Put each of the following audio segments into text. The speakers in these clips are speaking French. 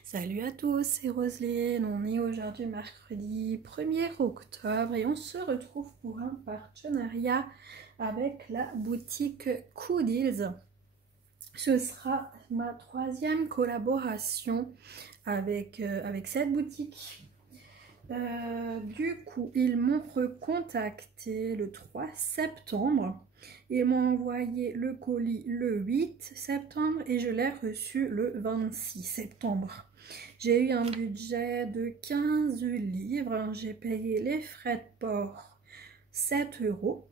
Salut à tous, c'est Roselyne. On est aujourd'hui mercredi 1er octobre et on se retrouve pour un partenariat avec la boutique Coodils. Ce sera ma troisième collaboration avec cette boutique. Du coup, ils m'ont recontacté le 3 septembre. Ils m'ont envoyé le colis le 8 septembre et je l'ai reçu le 26 septembre. J'ai eu un budget de 15 livres. J'ai payé les frais de port 7 €.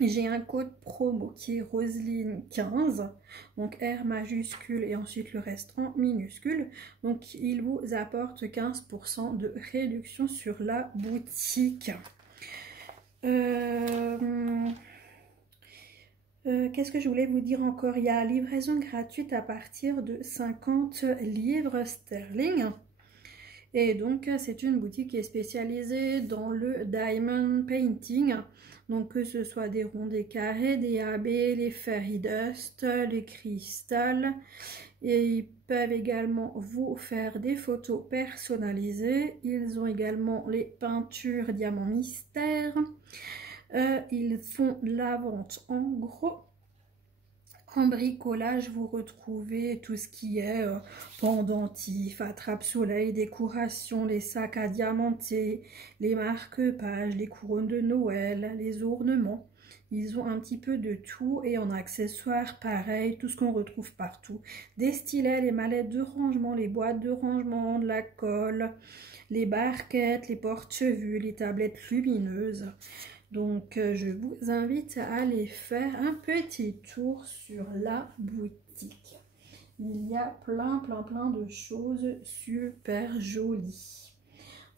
J'ai un code promo qui est Roselyne15, donc R majuscule et ensuite le reste en minuscule. Donc il vous apporte 15% de réduction sur la boutique. Qu'est-ce que je voulais vous dire encore? Il y a livraison gratuite à partir de 50 livres sterling. Et donc, c'est une boutique qui est spécialisée dans le diamond painting. Donc, que ce soit des ronds, des carrés, des AB, les fairy dust, les cristals. Et ils peuvent également vous faire des photos personnalisées. Ils ont également les peintures diamants mystères. Ils font la vente en gros. En bricolage, vous retrouvez tout ce qui est pendentifs, attrape-soleil, décoration, les sacs à diamanter, les marque-pages, les couronnes de Noël, les ornements. Ils ont un petit peu de tout et en accessoires, pareil, tout ce qu'on retrouve partout. Des stylets, les mallettes de rangement, les boîtes de rangement, de la colle, les barquettes, les porte-cheveux, les tablettes lumineuses. Donc, je vous invite à aller faire un petit tour sur la boutique. Il y a plein de choses super jolies.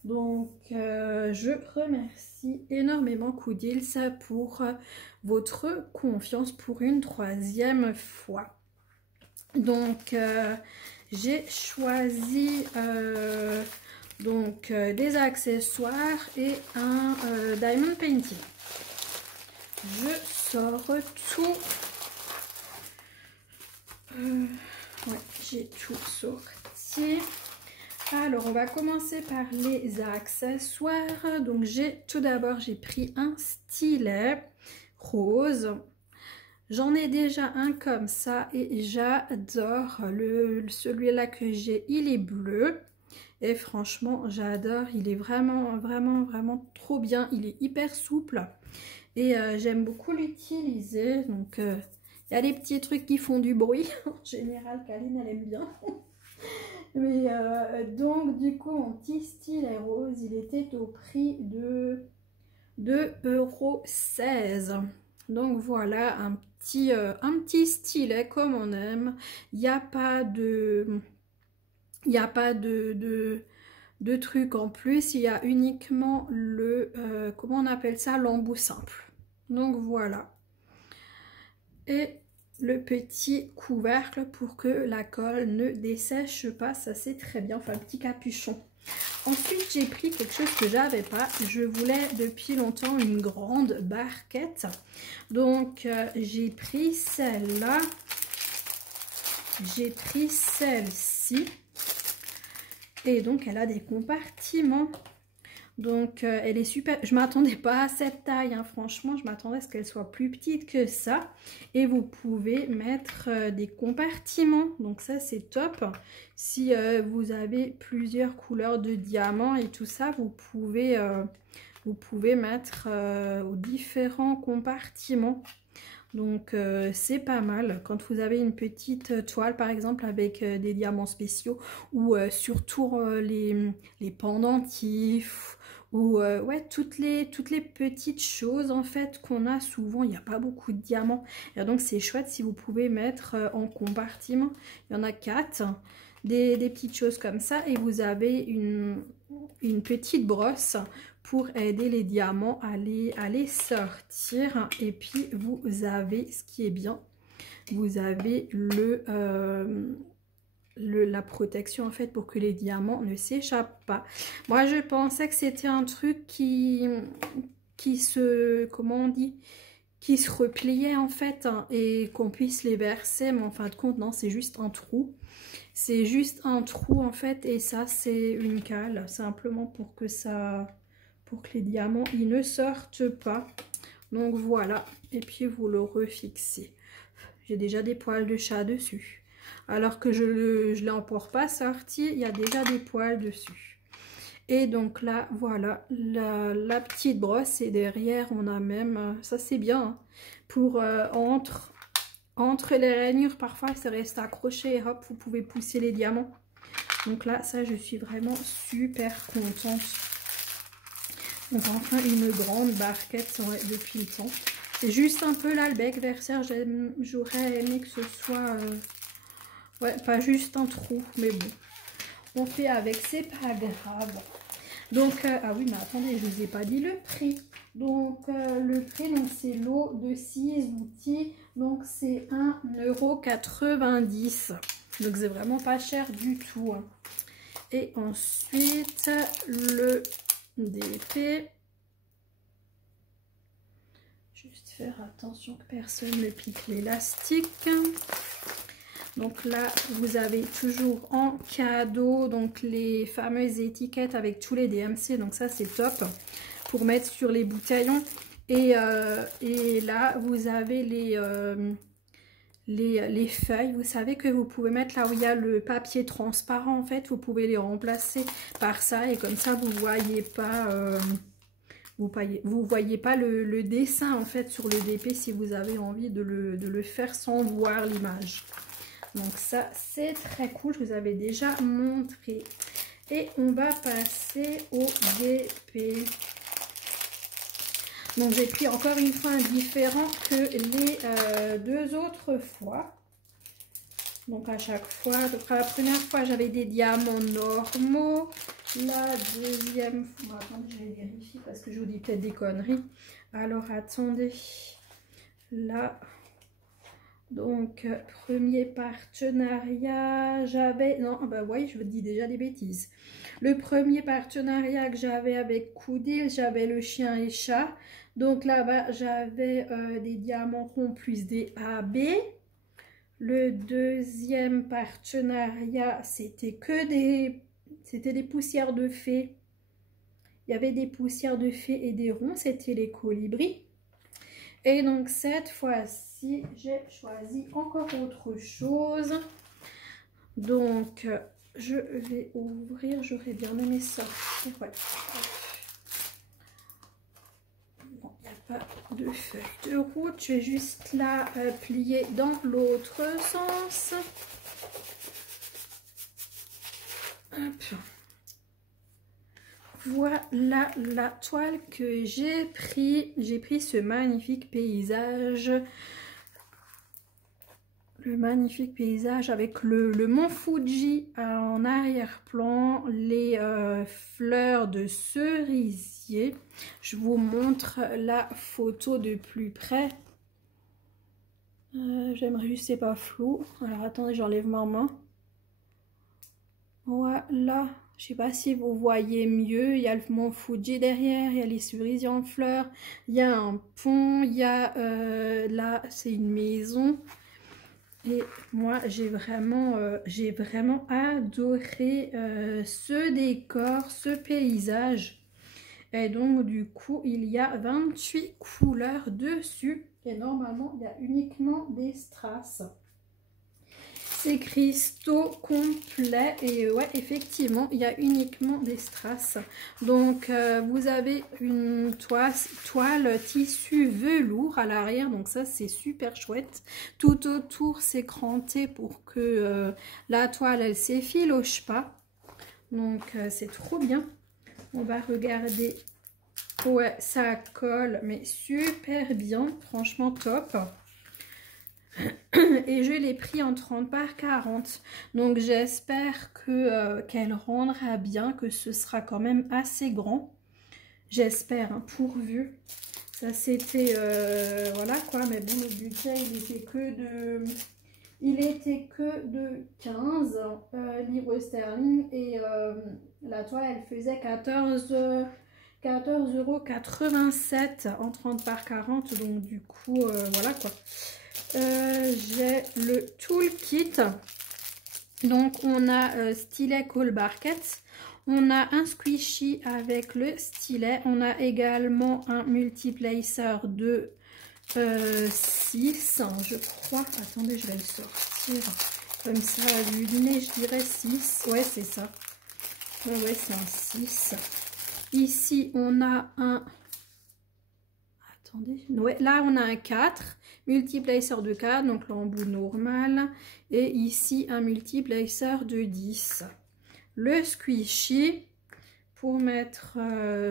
Donc, je remercie énormément Coodils pour votre confiance pour une troisième fois. Donc, j'ai choisi... des accessoires et un diamond painting. Je sors tout. Ouais, j'ai tout sorti. Alors, on va commencer par les accessoires. Donc, tout d'abord, j'ai pris un stylet rose. J'en ai déjà un comme ça et j'adore celui-là que j'ai. Il est bleu. Et franchement, j'adore. Il est vraiment trop bien. Il est hyper souple. Et j'aime beaucoup l'utiliser. Donc, il y a des petits trucs qui font du bruit. En général, Kaline, elle aime bien. Mais donc, du coup, mon petit stylet rose, il était au prix de 2,16 €. Donc, voilà, un petit stylet comme on aime. Il n'y a pas de... Il n'y a pas de truc en plus, il y a uniquement le, comment on appelle ça, l'embout simple. Donc voilà. Et le petit couvercle pour que la colle ne dessèche pas, ça c'est très bien, enfin un petit capuchon. Ensuite, j'ai pris quelque chose que j'avais pas. Je voulais depuis longtemps une grande barquette. Donc, j'ai pris celle-là. J'ai pris celle-ci. Et donc, elle a des compartiments. Donc, elle est super. Je ne m'attendais pas à cette taille, hein. Franchement, je m'attendais à ce qu'elle soit plus petite que ça. Et vous pouvez mettre des compartiments. Donc, ça, c'est top. Si vous avez plusieurs couleurs de diamants et tout ça, vous pouvez mettre différents compartiments. Donc c'est pas mal quand vous avez une petite toile par exemple avec des diamants spéciaux ou surtout les pendentifs ou ouais toutes les petites choses en fait qu'on a souvent. Il n'y a pas beaucoup de diamants et donc c'est chouette si vous pouvez mettre en compartiment. Il y en a 4, des petites choses comme ça et vous avez une petite brosse pour aider les diamants à les sortir. Et puis vous avez, ce qui est bien, vous avez la protection en fait pour que les diamants ne s'échappent pas. Moi je pensais que c'était un truc qui se, comment on dit, qui se repliaient en fait, hein, et qu'on puisse les verser, mais en fin de compte non, c'est juste un trou. C'est juste un trou en fait, et ça c'est une cale, simplement pour que les diamants ils ne sortent pas. Donc voilà, et puis vous le refixez. J'ai déjà des poils de chat dessus. Alors que je ne l'ai encore pas sorti, il y a déjà des poils dessus. Et donc là, voilà, la petite brosse. Et derrière, on a même, ça c'est bien, hein, pour entre les rainures, parfois ça reste accroché et hop, vous pouvez pousser les diamants. Donc là, ça, je suis vraiment super contente. Donc enfin, une grande barquette, ouais, depuis le temps. C'est juste un peu là le bec versaire, j'aurais aimé que ce soit... ouais, pas juste un trou, mais bon. On fait avec, c'est pas grave. Donc, ah oui, mais attendez, je vous ai pas dit le prix. Donc, le prix, c'est lot de 6 outils. Donc, c'est 1,90 €. Donc, c'est vraiment pas cher du tout, hein. Et ensuite, le DP. Juste faire attention que personne ne pique l'élastique. Donc là, vous avez toujours en cadeau donc les fameuses étiquettes avec tous les DMC. Donc ça, c'est top pour mettre sur les bouteillons. Et là, vous avez les feuilles. Vous savez que vous pouvez mettre là où il y a le papier transparent. En fait, vous pouvez les remplacer par ça. Et comme ça, vous voyez pas... vous voyez pas le dessin en fait sur le DP si vous avez envie de le faire sans voir l'image. Donc ça, c'est très cool, je vous avais déjà montré. Et on va passer au DP. Donc j'ai pris encore une fois un différent que les deux autres fois. Donc à chaque fois, la première fois j'avais des diamants normaux. La deuxième fois, attendez, je vais vérifier parce que je vous dis peut-être des conneries. Alors attendez, là... Donc, premier partenariat, j'avais... Non, bah oui, je vous dis déjà des bêtises. Le premier partenariat que j'avais avec Koudil, j'avais le chien et chat. Donc là-bas, j'avais des diamants ronds plus des AB. Le deuxième partenariat, c'était des poussières de fées. Il y avait des poussières de fées et des ronds, c'était les colibris. Et donc cette fois-ci, j'ai choisi encore autre chose. Donc je vais ouvrir, j'aurais bien aimé sortir. Ouais. Bon, il n'y a pas de feuille de route. Je vais juste la plier dans l'autre sens. Hop. Voilà la toile que j'ai pris. J'ai pris ce magnifique paysage. Le magnifique paysage avec le mont Fuji en arrière-plan. Les fleurs de cerisier. Je vous montre la photo de plus près. J'aimerais juste, c'est pas flou. Alors attendez, j'enlève ma main. Voilà. Je sais pas si vous voyez mieux, il y a le mont Fuji derrière, il y a les cerisiers en fleurs, il y a un pont, il y a là c'est une maison. Et moi j'ai vraiment adoré ce décor, ce paysage. Et donc du coup il y a 28 couleurs dessus et normalement il y a uniquement des strass. C'est cristaux complets et ouais, effectivement, il y a uniquement des strass. Donc, vous avez une toile tissu velours à l'arrière. Donc, ça, c'est super chouette. Tout autour, c'est cranté pour que la toile, elle s'effiloche pas. Donc, c'est trop bien. On va regarder. Ouais, ça colle, mais super bien. Franchement, top. Et je l'ai pris en 30 par 40. Donc j'espère que qu'elle rendra bien, que ce sera quand même assez grand. J'espère, hein, pourvu. Ça c'était voilà quoi, mais bon, le budget il était que de 15 livres sterling et la toile elle faisait 14 14,87 € en 30 par 40. Donc du coup, voilà quoi. J'ai le toolkit. Donc on a stylet Cole Barquette. On a un squishy avec le stylet. On a également un multiplacer de 6, je crois. Attendez, je vais le sortir. Comme ça, du nez, je dirais 6. Ouais, c'est ça. Ouais, c'est un 6. Ici, on a un... Attendez. Ouais, là, on a un 4. Multiplacer de 4, donc l'embout normal. Et ici, un multiplacer de 10. Le squishy pour mettre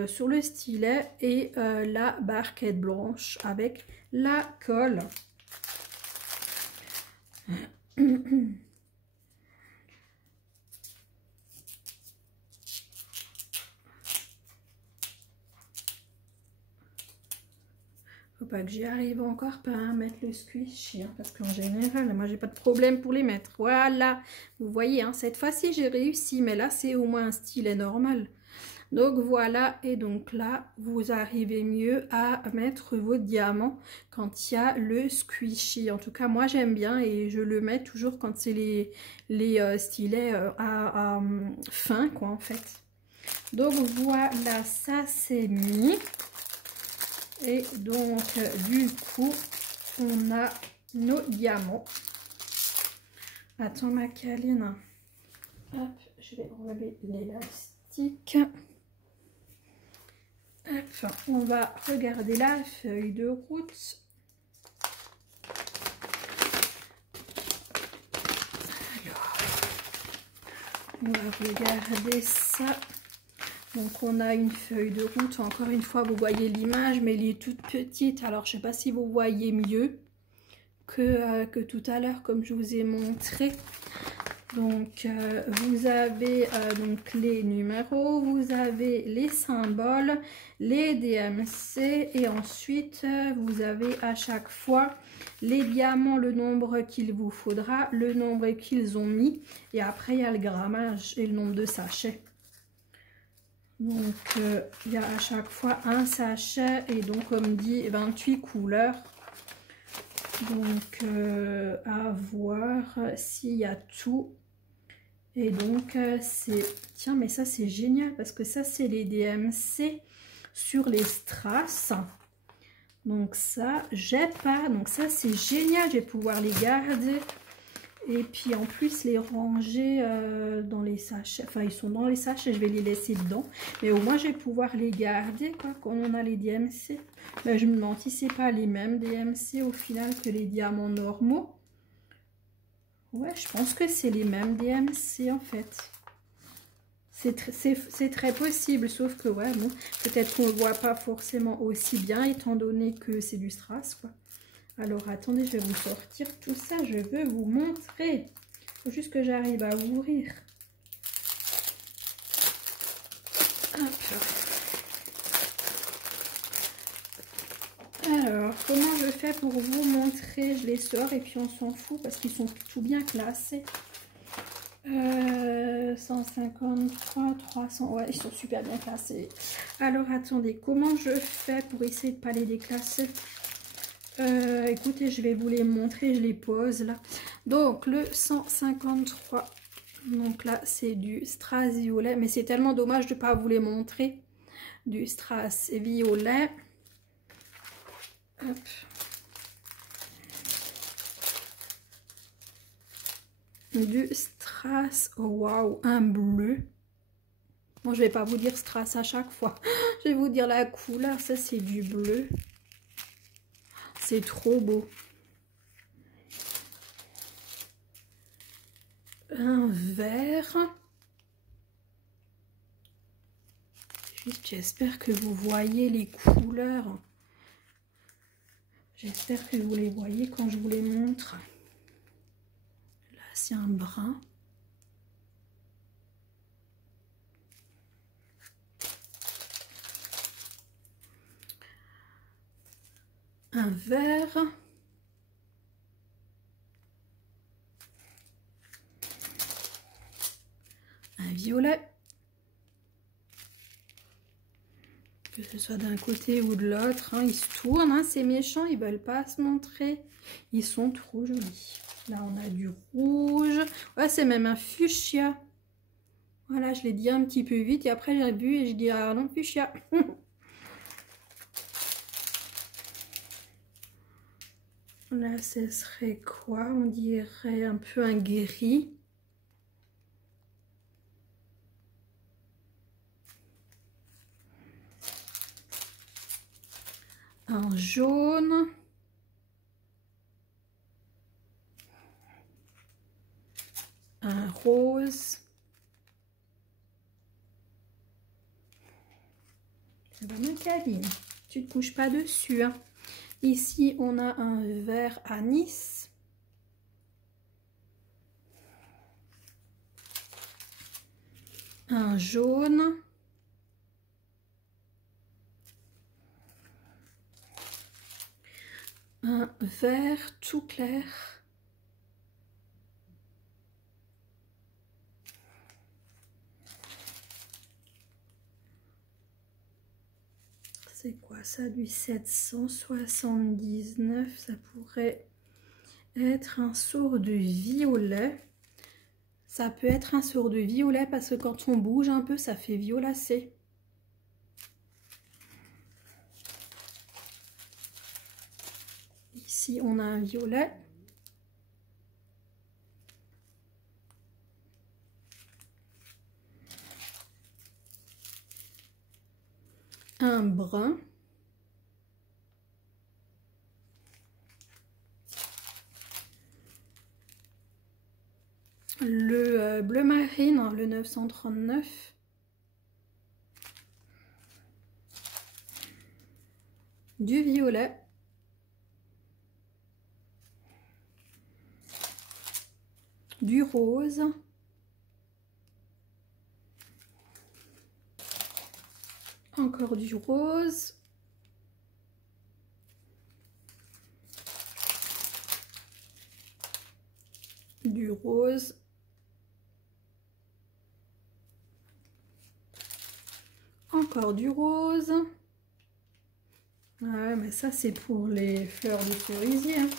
sur le stylet et la barquette blanche avec la colle. Faut pas que j'y arrive encore pas à mettre le squishy, hein, parce qu'en général, moi j'ai pas de problème pour les mettre. Voilà, vous voyez, hein, cette fois-ci j'ai réussi, mais là c'est au moins un stylet normal. Donc voilà, et donc là, vous arrivez mieux à mettre vos diamants quand il y a le squishy. En tout cas, moi j'aime bien et je le mets toujours quand c'est les stylets à fin, quoi, en fait. Donc voilà, ça c'est mis. Et donc, du coup, on a nos diamants. Attends, ma câline. Hop, je vais enlever l'élastique. Hop, on va regarder la feuille de route. Alors, on va regarder ça. Donc on a une feuille de route, encore une fois vous voyez l'image mais elle est toute petite, alors je sais pas si vous voyez mieux que tout à l'heure comme je vous ai montré. Donc vous avez donc les numéros, vous avez les symboles, les DMC et ensuite vous avez à chaque fois les diamants, le nombre qu'il vous faudra, le nombre qu'ils ont mis et après il y a le grammage et le nombre de sachets. Donc il y a à chaque fois un sachet et donc comme dit 28 couleurs. Donc à voir s'il y a tout. Et donc c'est... Tiens mais ça c'est génial parce que ça c'est les DMC sur les strass. Donc ça j'ai pas. Donc ça c'est génial, je vais pouvoir les garder. Et puis en plus les ranger dans les sachets, enfin ils sont dans les sachets, je vais les laisser dedans. Mais au moins je vais pouvoir les garder quoi, quand on a les DMC. Mais je me demande si c'est pas les mêmes DMC au final que les diamants normaux. Ouais, je pense que c'est les mêmes DMC en fait. C'est très possible, sauf que ouais, bon, peut-être qu'on ne le voit pas forcément aussi bien étant donné que c'est du strass quoi. Alors, attendez, je vais vous sortir tout ça. Je veux vous montrer. Il faut juste que j'arrive à ouvrir. Hop. Alors, comment je fais pour vous montrer? Je les sors et puis on s'en fout parce qu'ils sont tout bien classés. 153, 300. Ouais, ils sont super bien classés. Alors, attendez, comment je fais pour essayer de ne pas les déclasser? Écoutez, je vais vous les montrer, je les pose là. Donc le 153, donc là c'est du strass violet, mais c'est tellement dommage de ne pas vous les montrer. Du strass violet. Hop. Du strass, oh, waouh, un bleu. Bon, je vais pas vous dire strass à chaque fois. Je vais vous dire la couleur, ça c'est du bleu. C'est trop beau. Un vert. Juste, j'espère que vous voyez les couleurs. J'espère que vous les voyez quand je vous les montre. Là, c'est un brun. Un vert. Un violet. que ce soit d'un côté ou de l'autre, hein. Ils se tournent, hein, ces méchants, ils veulent pas se montrer. Ils sont trop jolis. Là, on a du rouge. Ouais, c'est même un fuchsia. Voilà, je l'ai dit un petit peu vite et après j'ai vu et je dis ah non, fuchsia. Là, ce serait quoi? On dirait un peu un gris. Un jaune. Un rose. Ça va, ma cabine. Tu ne te couches pas dessus, hein. Ici, on a un vert anis. Un jaune. Un vert tout clair. C'est quoi ça, du 779? Ça pourrait être un sourd de violet. Ça peut être un sourd de violet parce que quand on bouge un peu, ça fait violacé. Ici, on a un violet. Un brun. Le bleu marine, le 939. Du violet. Du rose. Encore du rose. Du rose. Encore du rose. Ouais, mais ça c'est pour les fleurs de cerisier, hein.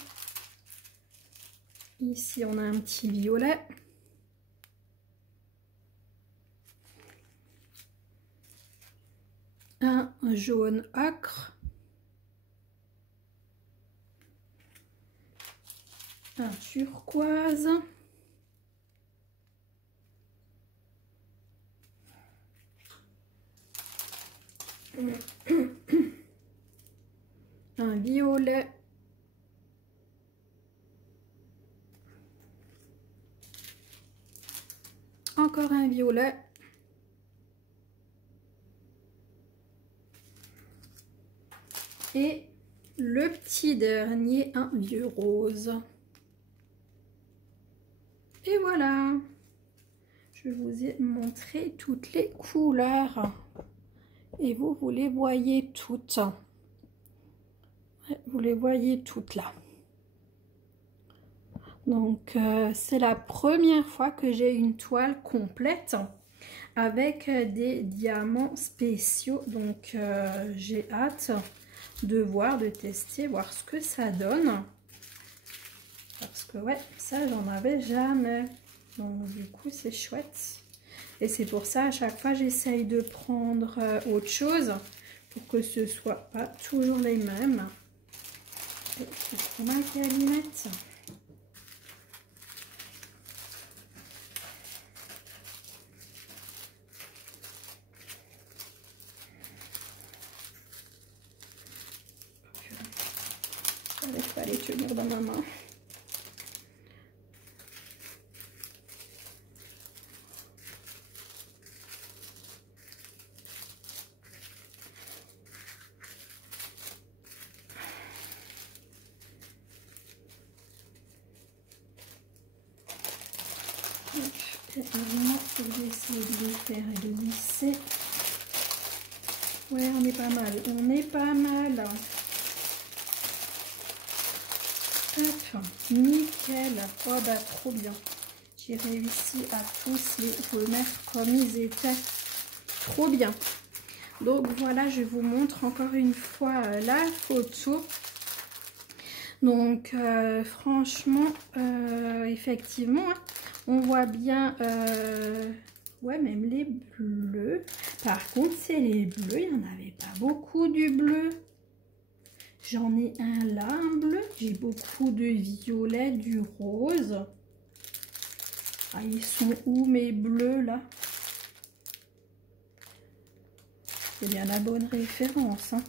Ici on a un petit violet. Un jaune ocre. Un turquoise. Un violet. Encore un violet. Et le petit dernier, un vieux rose. Et voilà. Je vous ai montré toutes les couleurs. Et vous les voyez toutes. Vous les voyez toutes là. Donc, c'est la première fois que j'ai une toile complète avec des diamants spéciaux. Donc, j'ai hâte de voir, de tester, voir ce que ça donne. Parce que, ouais, ça, j'en avais jamais. Donc, du coup, c'est chouette. Et c'est pour ça, à chaque fois, j'essaye de prendre autre chose pour que ce soit pas toujours les mêmes. Et c'est trop mal qu'il y a à y mettre. Je n'arrive pas à les tenir dans ma main. Et maintenant, je vais essayer de les faire et de lisser. Ouais, on est pas mal. On est pas mal. Hop, nickel. Oh bah trop bien. J'ai réussi à tous les remettre comme ils étaient. Trop bien. Donc voilà, je vous montre encore une fois la photo. Donc franchement, effectivement, hein, on voit bien, ouais, même les bleus. Par contre, c'est les bleus, il n'y en avait pas beaucoup du bleu. J'en ai un là, un bleu. J'ai beaucoup de violet, du rose. Ah, ils sont où mes bleus là? C'est bien la bonne référence. Hein.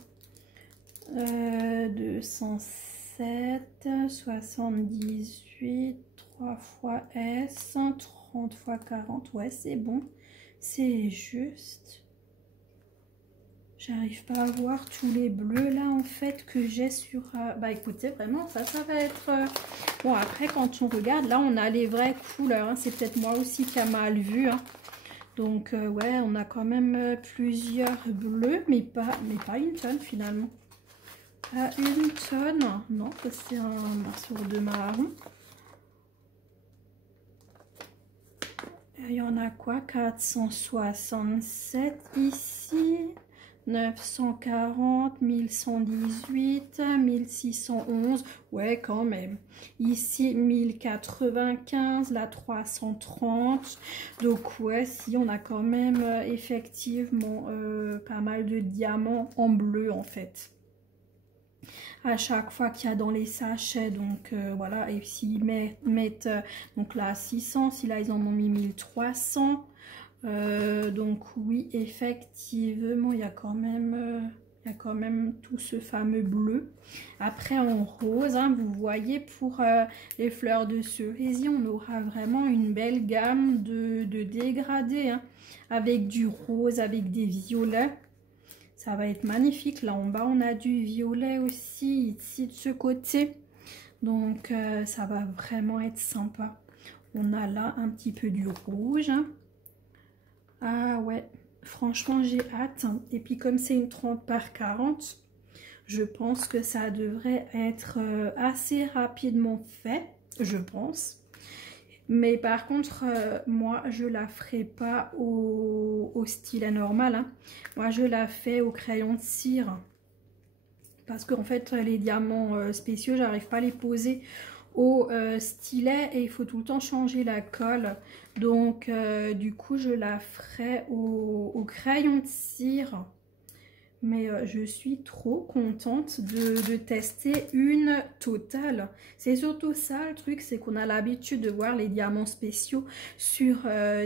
207, 78, 3 fois S, 30 fois 40. Ouais, c'est bon. C'est juste. J'arrive pas à voir tous les bleus là en fait que j'ai sur... Bah écoutez, vraiment, ça va être... Bon, après, quand on regarde, là, on a les vraies couleurs. Hein. C'est peut-être moi aussi qui a mal vu. Hein. Donc, ouais, on a quand même plusieurs bleus, mais pas une tonne finalement. Pas une tonne. Non, c'est un morceau de marron. Il y en a quoi? 467 ici. 940, 1118, 1611, ouais quand même. Ici 1095, là 330. Donc ouais, si on a quand même effectivement pas mal de diamants en bleu en fait. À chaque fois qu'il y a dans les sachets, donc voilà, et s'ils mettent donc là 600, si là ils en ont mis 1300. Donc oui, effectivement, il y a quand même tout ce fameux bleu. Après en rose, hein, vous voyez, pour les fleurs de cerisier, on aura vraiment une belle gamme de dégradés, hein, avec du rose, avec des violets. Ça va être magnifique. Là en bas, on a du violet aussi, ici de ce côté. Donc ça va vraiment être sympa. On a là un petit peu du rouge, hein. Ah ouais, franchement j'ai hâte. Et puis comme c'est une 30 par 40, je pense que ça devrait être assez rapidement fait, je pense. Mais par contre, moi je la ferai pas au stylet normal. Hein. Moi je la fais au crayon de cire. Parce qu'en fait les diamants spéciaux, j'arrive pas à les poser au stylet et il faut tout le temps changer la colle. Donc du coup je la ferai au crayon de cire. Mais je suis trop contente de tester une totale. C'est surtout ça le truc, c'est qu'on a l'habitude de voir les diamants spéciaux sur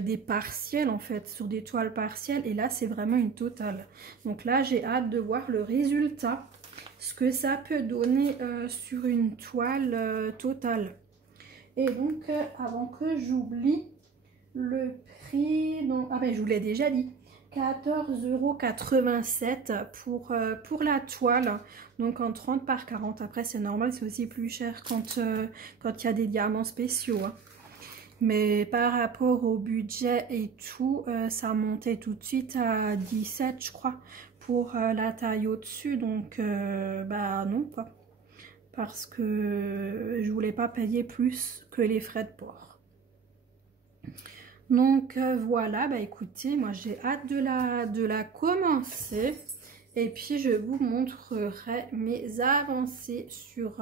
des partiels en fait, sur des toiles partielles. Et là c'est vraiment une totale. Donc là j'ai hâte de voir le résultat. Ce que ça peut donner sur une toile totale. Et donc, avant que j'oublie, le prix... Donc, ah ben, je vous l'ai déjà dit. 14,87 € pour la toile. Donc, en 30 par 40. Après, c'est normal, c'est aussi plus cher quand il y a des diamants spéciaux. Hein. Mais par rapport au budget et tout, ça montait tout de suite à 17, je crois, pour la taille au-dessus. Donc, bah non, quoi. Parce que je voulais pas payer plus que les frais de port. Donc, voilà, bah écoutez, moi j'ai hâte de la commencer. Et puis, je vous montrerai mes avancées sur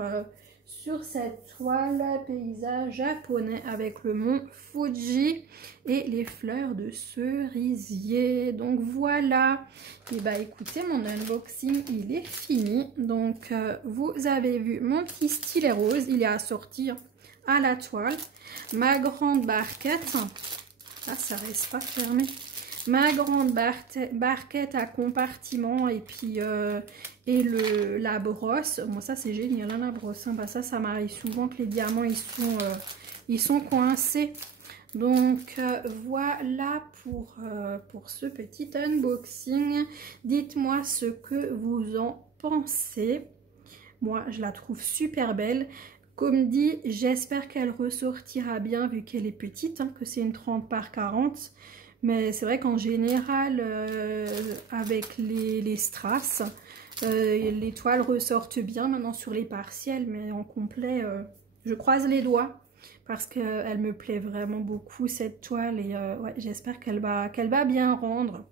cette toile paysage japonais avec le mont Fuji et les fleurs de cerisier. Donc voilà, et bah écoutez, mon unboxing il est fini. Donc vous avez vu mon petit stylet rose, il est assorti à la toile, ma grande barquette, ah ça reste pas fermé, ma grande barquette à compartiment et puis et la brosse. Moi ça c'est génial hein, la brosse, hein. Bah, ça m'arrive souvent que les diamants ils sont coincés. Donc voilà pour ce petit unboxing. Dites-moi ce que vous en pensez. Moi je la trouve super belle. Comme dit, j'espère qu'elle ressortira bien vu qu'elle est petite, hein, que c'est une 30 par 40. Mais c'est vrai qu'en général, avec les strass, les toiles ressortent bien maintenant sur les partiels, mais en complet, je croise les doigts parce qu'elle me plaît vraiment beaucoup cette toile et ouais, j'espère qu'elle va bien rendre.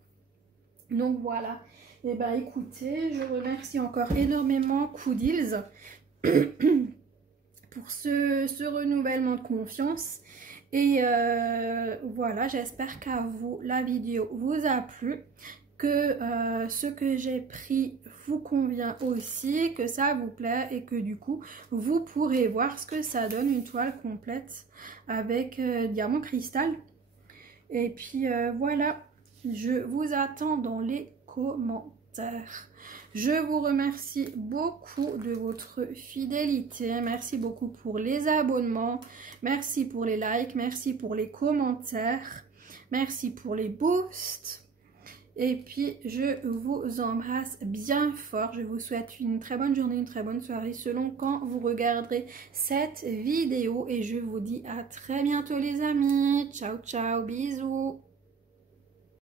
Donc voilà. Et ben écoutez, je remercie encore énormément Coodils pour ce renouvellement de confiance. Et voilà, j'espère qu'à vous, la vidéo vous a plu, que ce que j'ai pris vous convient aussi, que ça vous plaît et que du coup, vous pourrez voir ce que ça donne une toile complète avec diamant cristal. Et puis voilà, je vous attends dans les commentaires. Je vous remercie beaucoup de votre fidélité. Merci beaucoup pour les abonnements. Merci pour les likes. Merci pour les commentaires. Merci pour les boosts. Et puis, je vous embrasse bien fort. Je vous souhaite une très bonne journée, une très bonne soirée selon quand vous regarderez cette vidéo. Et je vous dis à très bientôt les amis. Ciao, ciao, bisous.